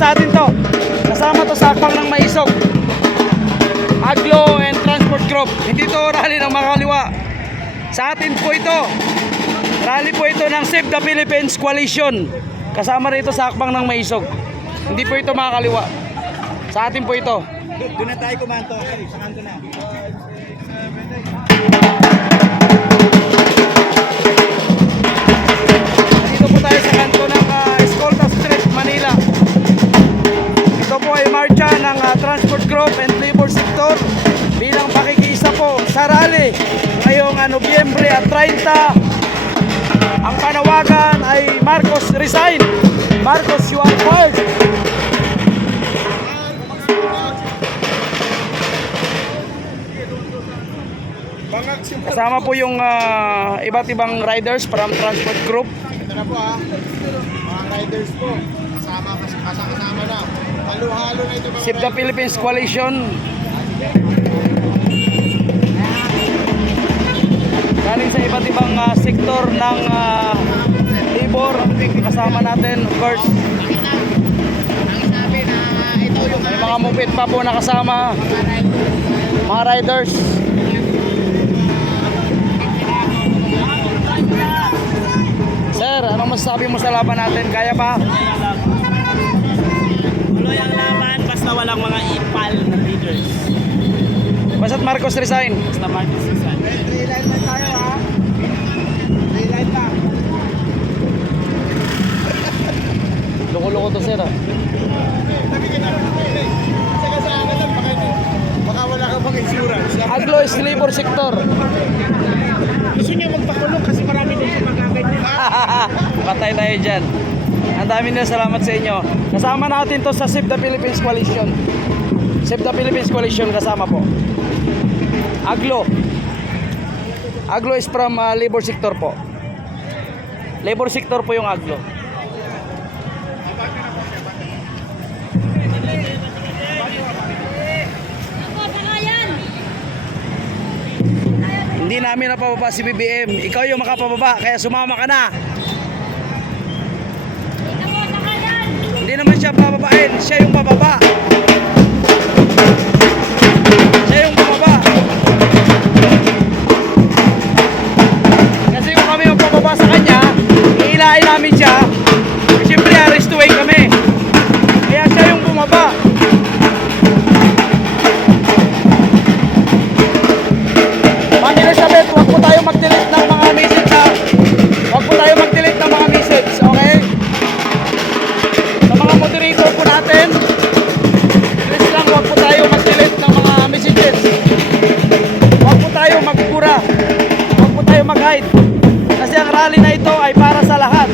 sa atin to. Kasama to sa akbang ng Maisog, Aglo and Transport Group. Hindi to rally ng makaliwa. Sa atin po ito. Rally po ito ng Save the Philippines Coalition. Kasama rito sa akbang ng Maisog. Hindi po ito makakaliwa. Sa atin po ito. Doon na tayo kumanto. Okay, sa kanto na. Dito po tayo sa kanto ng Escolta Street, Manila. Ito po ay marcha ng Transport Group and Labor Sector bilang pakikiisa po sa rally ngayong Nobyembre at 30. Ang panawagan ay Marcos resign. Marcos, you are fired. Kasama po yung iba't ibang riders from Transport Group. Ito na po mga riders po. Kasama na. Halo-halo na ito mga Save the Philippines Coalition. Galing sa iba't ibang sektor ng labor. Kasama natin, of course. May mga mupit pa po nakasama. Mga riders. Sir, anong masasabi mo sa laban natin? Kaya pa? Tuloy ang laban basta walang mga ipal na leaders. Basta't Marcos resign. Basta Marcos resign. Daylight na tayo Daylight na. Loko-loko to sir Nabigyan namin ng daylight. Saka sa akin lang, baka wala kang pang insurance. Aglo is labor sector. Gusto niya magpakulong kasi marami din siya magaganyan. Patay tayo dyan. Ang dami nila salamat sa inyo. Kasama natin to sa Save the Philippines Coalition. Save the Philippines Coalition kasama po. Aglo. Aglo is from labor sector po. Labor sector po yung Aglo. Hindi namin napababa si BBM. Ikaw yung makapababa, kaya sumama ka na. Hindi naman siya pababain, siya yung pababa. Siya yung pababa. Kasi kung kami yung pababa sa kanya, iilain namin siya. Siyempre, arrest away kami. Kaya siya yung bumaba. Elizabeth, huwag po tayo mag-delete ng mga message ha. Huwag po tayo mag-delete ng mga message, okay? Sa mga moderator po natin, please lang huwag po tayo mag-delete ng mga messages. Huwag po tayo magpura. Huwag po tayo mag-hide. Kasi ang rally na ito ay para sa lahat.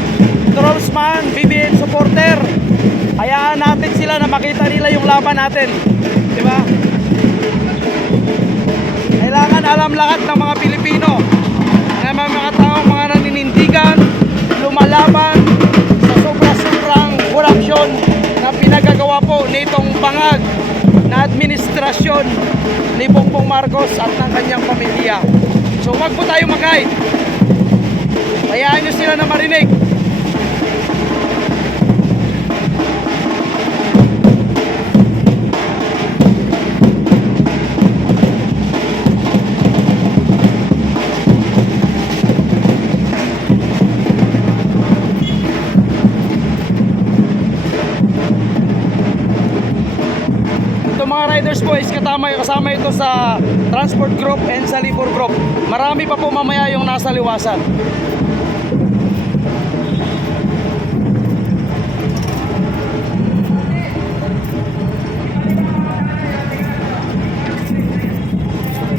Trolls-man, BBM supporter. Hayaan natin sila na makita nila yung laban natin. Diba? Kailangan alam lahat ng mga Pilipino na may mga tao, mga naninindigan, lumalaban sa sobra-sobrang korupsyon na pinagagawa po nitong bangag na administrasyon ni Bongbong Marcos at ng kanyang pamilya. So wag po tayo mag-hide. Hayaan nyo sila na marinig. Mga riders po is kasama ito sa Transport Group and sa Labor Group. Marami pa po mamaya yung nasa liwasan.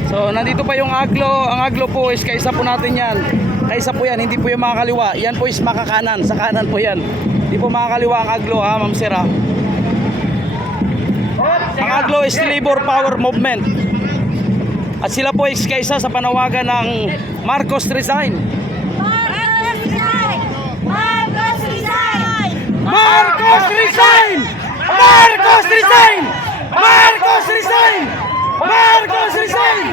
So nandito pa yung Aglo. Ang Aglo po is kaisa po natin yan. Kaisa po yan, hindi po yung makakaliwa. Yan po is makakanan, sa kanan po yan. Hindi po makakaliwa ang Aglo ha, Ma'am Sira. Ang Aglo is Labor Power Movement. At sila po is kaisa sa panawagan ng Marcos resign. Marcos resign! Marcos resign! Marcos resign! Marcos resign! Marcos resign! Marcos resign!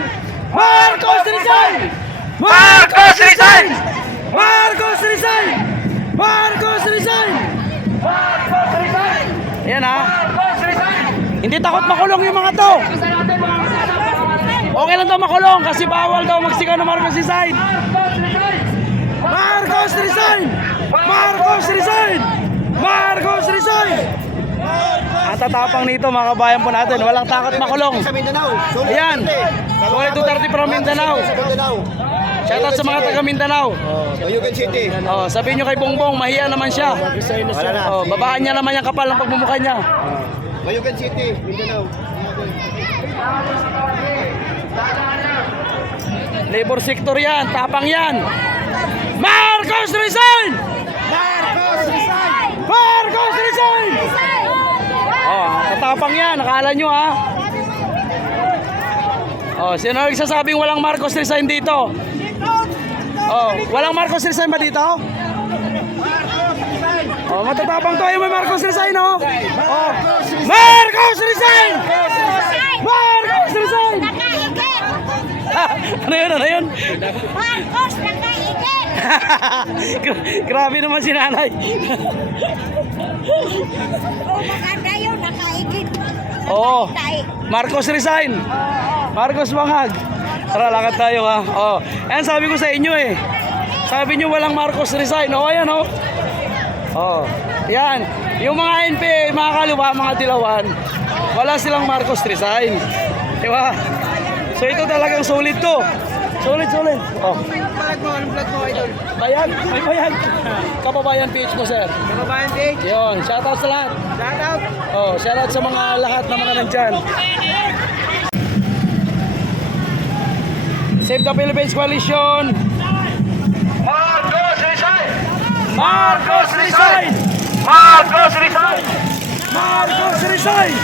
Marcos resign! Marcos resign! Marcos resign! Marcos resign! Marcos resign! Ayan ha. Hindi takot makulong yung mga to. Okay lang daw makulong kasi bawal daw magsigaw ng Marcos resign. Marcos resign! Marcos resign! Marcos resign! Ang tatapang nito mga kabayan po natin, walang takot makulong. Sa Mindanao. Solid Ayan, Solid Duterte from Mindanao. Sa Mindanao. Shoutout sa mga taga Mindanao. Bayugan City. Oh, sabihin nyo kay Bongbong, mahiya naman siya. Wala na. Oh, babaan niya naman yung kapal ng pagmumukha niya. Bayugan City, Mindanao. Labor sector yan, tapang yan. Marcos resign! Marcos resign! Marcos resign! Oh, tatapang yan, nakala nyo ha. Oh, sino nagsasabing walang Marcos resign dito? Oh, walang Marcos resign ba dito? Oh, matatapang to, may Marcos resign oh. Oh, Marcos resign! Marcos resign! Nakaigit! Ano yun, ano yun? Marcos, nakaigit! Grabe naman si nanay. Oh, maganda yun, nakaigit. Oo. Marcos resign. Marcos bangag. Tara, lakad tayo ha. Oh. Ayan, sabi ko sa inyo eh. Sabi nyo walang Marcos resign. Oh, ayan oh. Oh. Yan. Yung mga NPA, mga kaliwa, mga dilawan, wala silang Marcos resign. Diba? So ito talagang solid to. Solid, solid. Oh. Vlog mo, anong vlog mo, idol? Bayag, may bayag. Kababayan PH mo, sir. Kababayan page. Yun, shoutout sa lahat. Shout out. Oh, shoutout sa mga lahat na mga nandyan. Save the Philippines Coalition. Marcos resign! Marcos resign! Marcos resign! Marcos resign!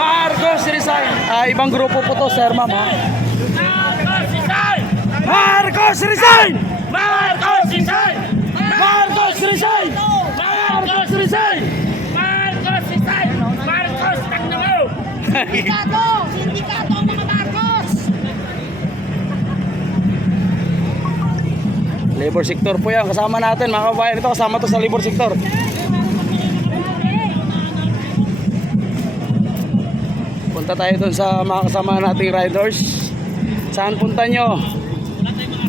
Marcos resign! Ibang grupo po to, sir, ma'am, ha? Marcos resign! Marcos resign! Marcos resign! Marcos resign! Marcos resign! Marcos, tagna mo! Sindikato! Sindikato ang mga Marcos! Labor sector po yan, kasama natin, mga kabayan. Ito, kasama to sa labor sector. Punta tayo dun sa mga kasama nating riders. Saan punta nyo?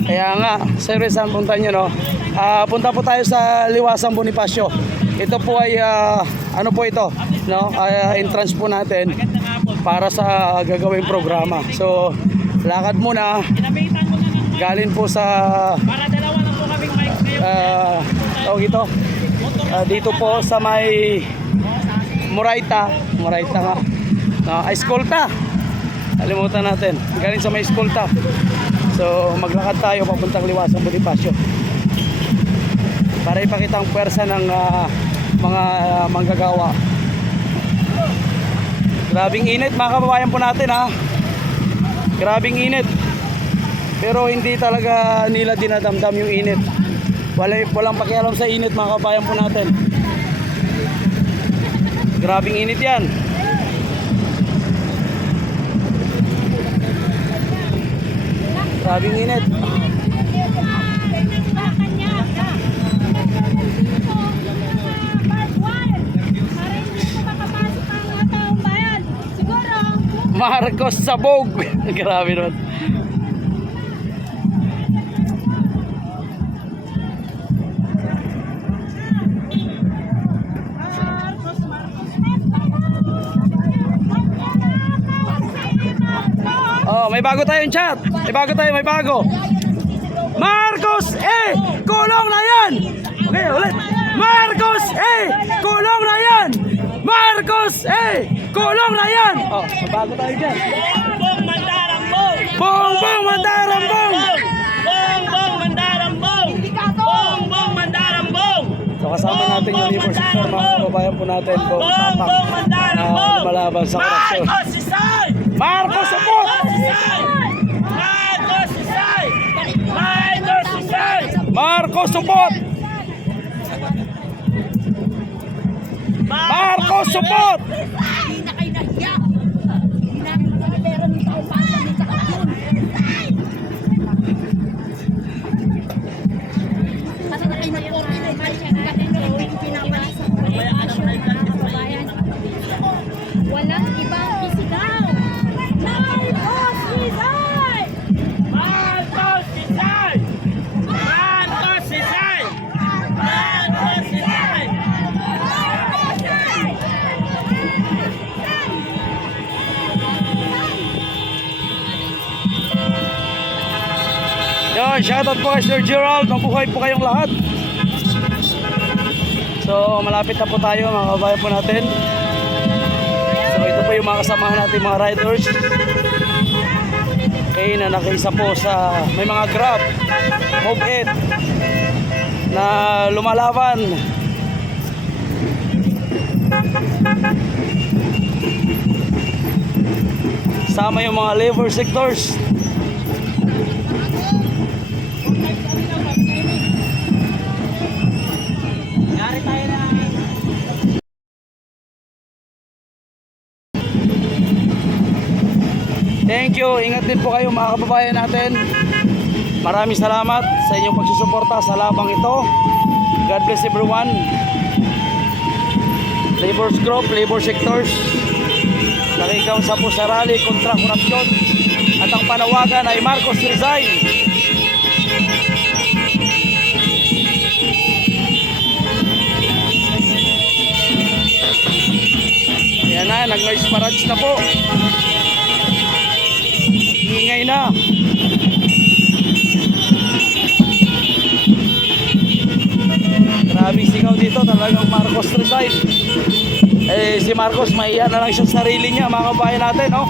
Kaya nga, serious, saan punta nyo, no? Punta po tayo sa Liwasang Bonifacio. Ito po ay, ano po ito, no? Entrance po natin para sa gagawing programa. So, lakad muna. Galing po sa Para dalawa lang po kaming mic ngayon. tawag ito. Dito po sa may Moraita nga. Escolta. Kalimutan natin. Galing sa may Escolta. So, maglakad tayo papuntang Liwasang Bonifacio. Para ipakita ang pwersa ng mga manggagawa. Grabing init mga kababayan po natin ha. Grabing init. Pero hindi talaga nila dinadamdam yung init. Walang pakialam sa init mga kababayan po natin. Grabing init yan. Grabing init. Marcos sabog. Grabe naman. Oh, may bago tayong chat. May bago. Marcos, kulong na yan. Okay, ulit. Marcos, kulong na yan. Marcos, kulong na yan. Oh, may bago tayo dyan. Bongbong Mandarambong! Bongbong Mandarambong. Bongbong Mandarambong! Bongbong Mandarambong! So kasama natin yung labor sector, mga kababayan po natin po Bongbong Mandarambong! lumalaban sa korupsyon. Marcos resign! Marcos support! Marcos resign! Marcos resign! Marcos support! Marcos support! Hindi na kayo nahiya! Hindi namin magkakapera ng taong basa ng kakapyon! Kasi na kayo nag-order na yung pinapalik sa mga kabayan. Yun, shoutout po kay Sir Gerald. Mabuhay po kayong lahat. So, malapit na po tayo mga kabayan po natin. So, ito po yung mga kasamahan natin mga riders. Okay, na nakaisa po sa may mga Grab, Move It na lumalaban. Sama yung mga labor sectors. Thank you. Ingat din po kayo mga kababayan natin. Maraming salamat sa inyong pagsusuporta sa labang ito. God bless everyone. Labor group, labor sectors. Nakikaunsa po sa rally kontra korupsyon. At ang panawagan ay Marcos resign. Ayan na, nag-noise parades na po. Ingay na. Grabe sigaw dito, talagang Marcos resign. Eh si Marcos mahiya na lang siya sa sarili niya mga kabayan natin, no?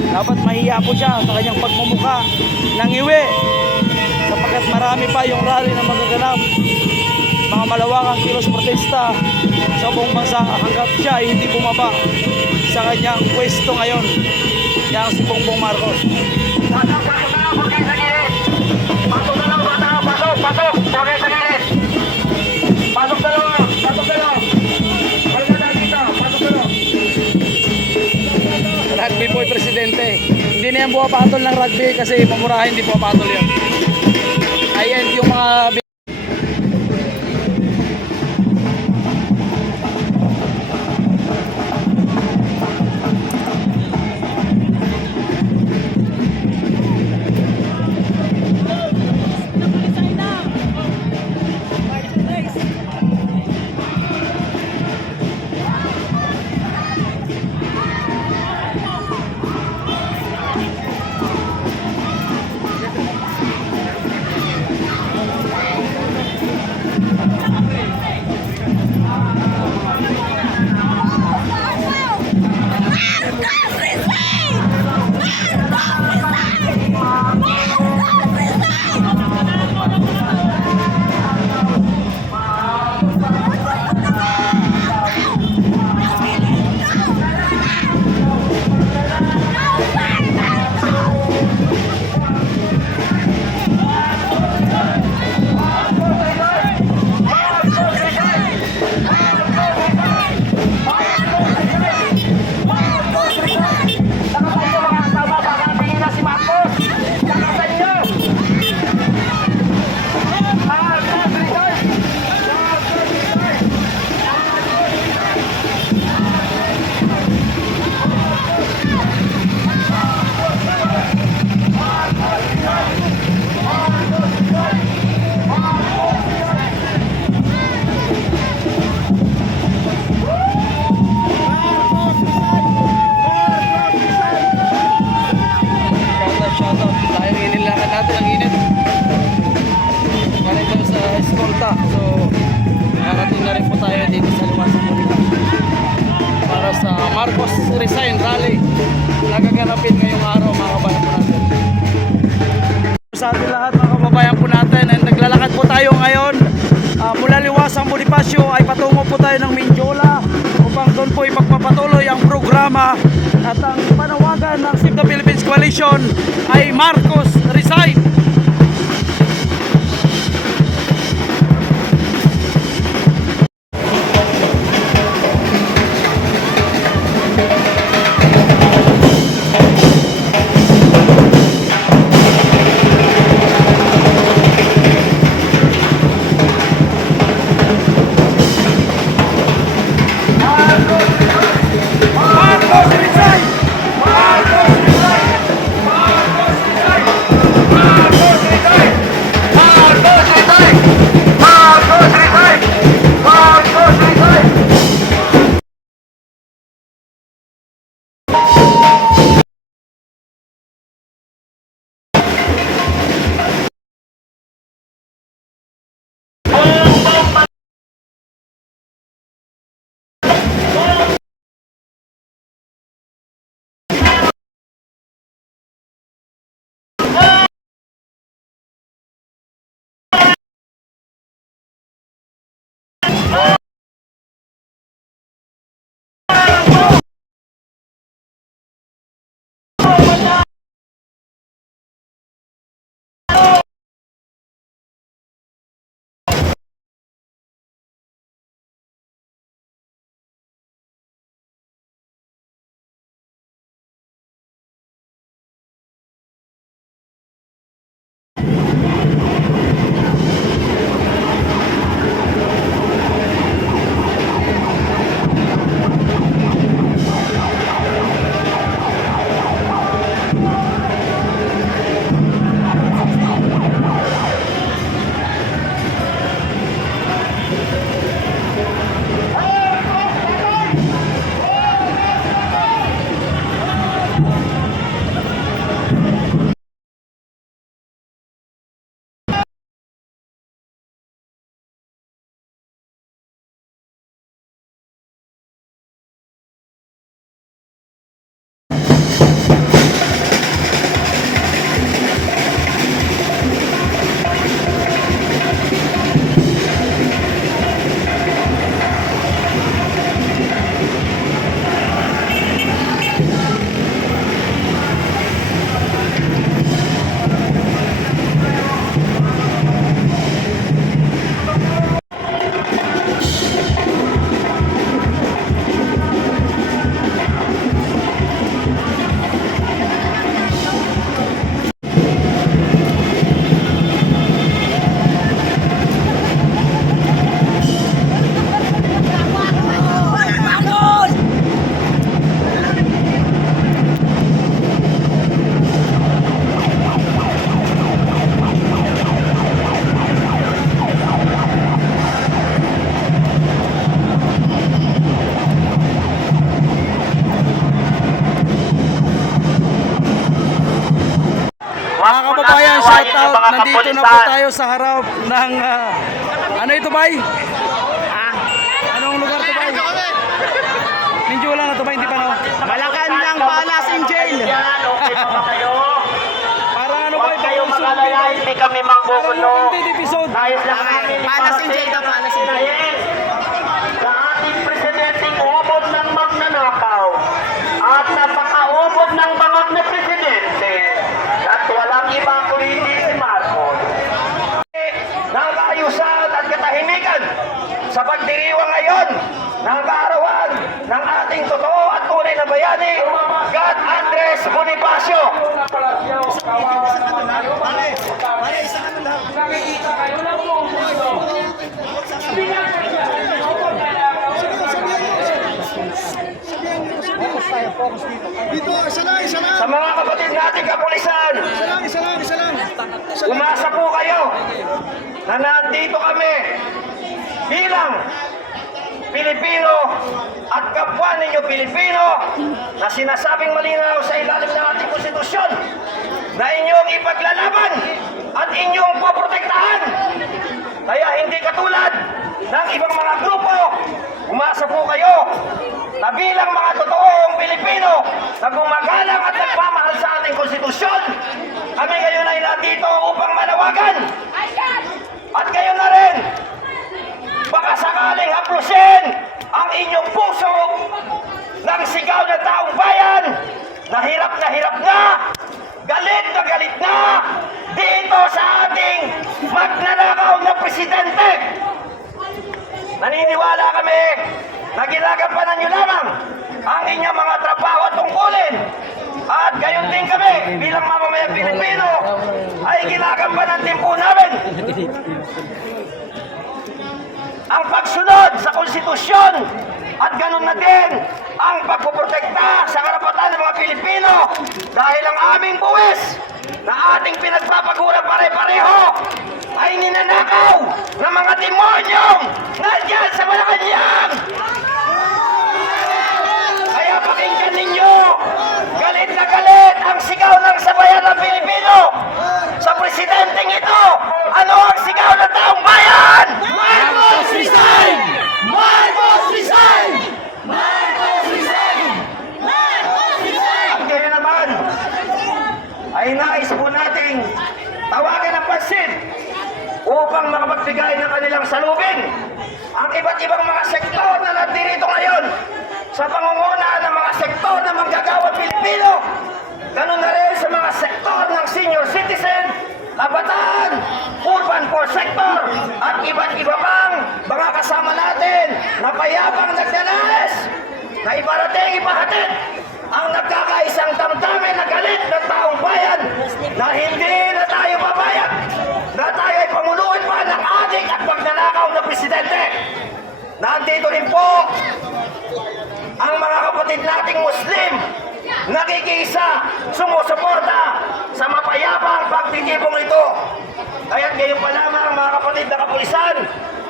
Dapat mahiya po siya sa kanyang pagmumuka ng iwi. Sapagkat marami pa yung rally na magaganap. Mga malawakang kilos protesta sa buong bansa hanggat siya ay hindi bumaba sa kanyang pwesto ngayon. Yang si Bongbong Marcos. Pasok na, huwag kayo sa gilid. Pasok na lang, bata. Pasok, huwag kayo sa gilid. Pasok na lang. Wala na dito, pasok na lang. Rugby po presidente. Hindi na yan buwapatol ng rugby kasi mamurahin, hindi buwapatol yan. Ayan yung mga shoutout. Dahil inilakad natin ang init. Ganito sa eskolta. So, nakarating na rin po tayo dito sa Liwasan Monica para sa Marcos Resign Rally. Nagaganapin ngayong araw mga kabayan po natin. Sa atin lahat mga kababayan po natin, and naglalakad po tayo ngayon mula Liwasang Bonifacio ay patungo po tayo ng Mindiola upang doon po ipagpapatuloy ang programa at ang panawagan ng Save the Philippines Coalition ay Marcos Resign. Marcos Resign! Marcos Resign! Marcos Resign! Marcos out. mga Nandito na po kapulisan. tayo sa harap ng ano ito, bay? Anong lugar to, bay? Medyo wala na to, bay, hindi pa no. Malacanang Palace in jail. Okay pa ba kayo? Parang ano, Huwag bay? kayong Parang mag-alala, hindi kami Parang manggugulo. yung ended episode. Nais lang namin Palace in jail daw, Palace in jail. sa ating presidenteng ubod ng magnanakaw at napakaubod ng bangag na presidente at walang iba kundi si Marcos. Ng kaayusan at katahimikan sa pagdiriwang ngayon ng kaarawan ng ating totoo at tunay na bayani, God Andres Bonifacio. Dito, isa lang. Sa mga kapatid nating kapulisan, Isa lang. umasa po kayo na nandito kami bilang Pilipino at kapwa ninyo Pilipino na sinasabing malinaw sa ilalim ng ating konstitusyon na inyong ipaglalaban at inyong poprotektahan. Kaya hindi katulad ng ibang mga grupo, umasa po kayo na bilang mga totoong Pilipino na gumagalang at nagmamahal sa ating konstitusyon, kami ngayon ay nandito upang manawagan. At kayo na rin, baka sakaling haplusin ang inyong puso ng sigaw ng taong bayan na hirap na, galit na dito sa ating magnanakaw na presidente. Naniniwala kami na ginagampanan nyo lamang ang inyong mga trabaho at tungkulin. At gayon din kami bilang mamamayang Pilipino ay ginagampanan din po namin ang pagsunod sa konstitusyon at ganun na din ang pagpuprotekta sa karapatan ng mga Pilipino dahil ang aming buwis na ating pinagpapagura pare-pareho ay ninanakaw ng mga demonyong nandyan sa Malacanang. Kaya pakinggan ninyo, galit na galit ang sigaw ng sabayan ng Pilipino sa presidenteng ito. Ano ang sigaw ng taong bayan? Marcos resign! Marcos resign! Marcos resign! Marcos resign! At kaya naman ay nais po nating tawagan ang pansin upang makapagbigay ng kanilang salubin ang iba't ibang mga sektor na nandirito ngayon sa pangunguna ng mga sektor ng manggagawang Pilipino. Ganun na rin sa mga sektor ng senior citizen, kabataan, urban poor sector, at iba't iba pang mga kasama natin na payapang nagnanais na ipahatid ang nagkakaisang damdamin na galit ng taong bayan na hindi na tayo papayag na tayo ay pamuluin pa ng adik at magnanakaw na presidente. Nandito rin po ang mga kapatid nating Muslim nakikisa, sumusuporta sa mapayapang pagtitipong ito. Kaya't ngayon pa lamang mga kapatid na kapulisan,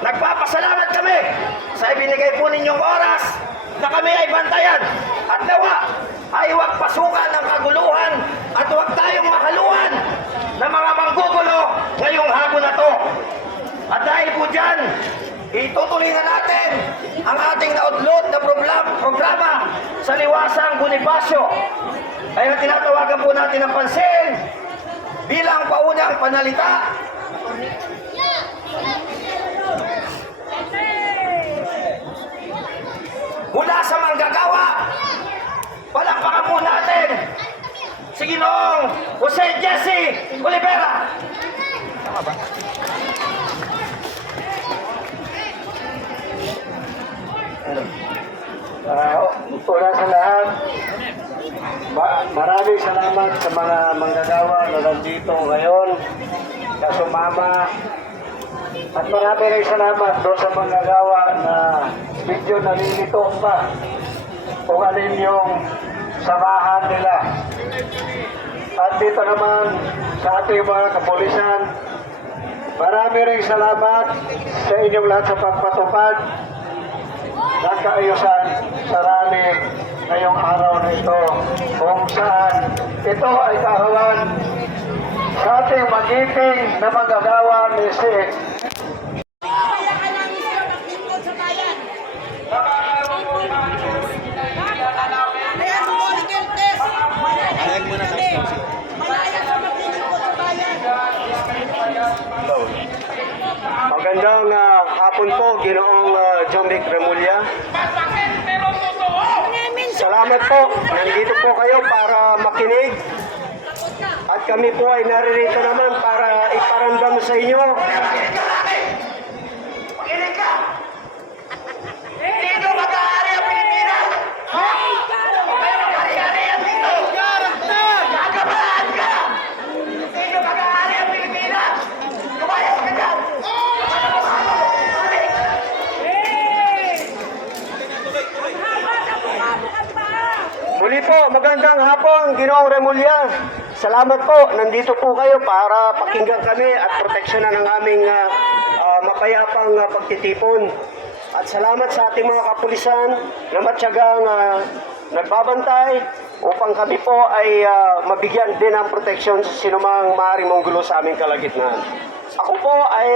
nagpapasalamat kami sa ibinigay po ninyong oras na kami ay bantayan at nawa ay huwag pasukan ng kaguluhan at huwag tayong makaluhan ng mga manggugulo ngayong hapon na to. At dahil po dyan, itutuloy na natin ang ating naudlot na programa sa Liwasang Bonifacio. Kaya tinatawagan po natin ang pansin bilang paunang panalita mula sa manggagawa. Palakpakan po natin si Ginoong Jose Jesse Olivera. Tama ba? Una sa lahat, maraming salamat sa mga manggagawa na nandito ngayon na sumama. At marami rin salamat doon sa manggagawa na medyo nalilito pa kung alin yung samahan nila. At dito naman sa ating mga kapulisan, marami rin salamat sa inyong lahat sa pagpatupad ng kaayusan sa rally ngayong araw na ito, kung saan ito ay kaarawan sa ating magiting na manggagawa ni si Kaya ka namin sila maglingkod sa bayan. Kaya mo ni Keltes. Malaya sa maglingkod sa bayan. Magandang hapon po, Ginoong Jomic Remulla. Salamat po. Nandito po kayo para makinig. At kami po ay naririto naman para iparamdam sa inyo. Makinig ka! Dito mag-aari ang Pilipinas! Kayo mag-aari ang dito! Kakabahan ka! Dito mag-aari ang Pilipinas! Lumayas ka dyan! Muli po, magandang hapon, Ginoong Remulla. Salamat po, nandito po kayo para pakinggan kami at proteksyonan ang aming mapayapang pagtitipon. At salamat sa ating mga kapulisan na matyagang nagbabantay upang kami po ay mabigyan din ng proteksyon sa sinumang maaaring monggulo sa aming kalagitnaan. Ako po ay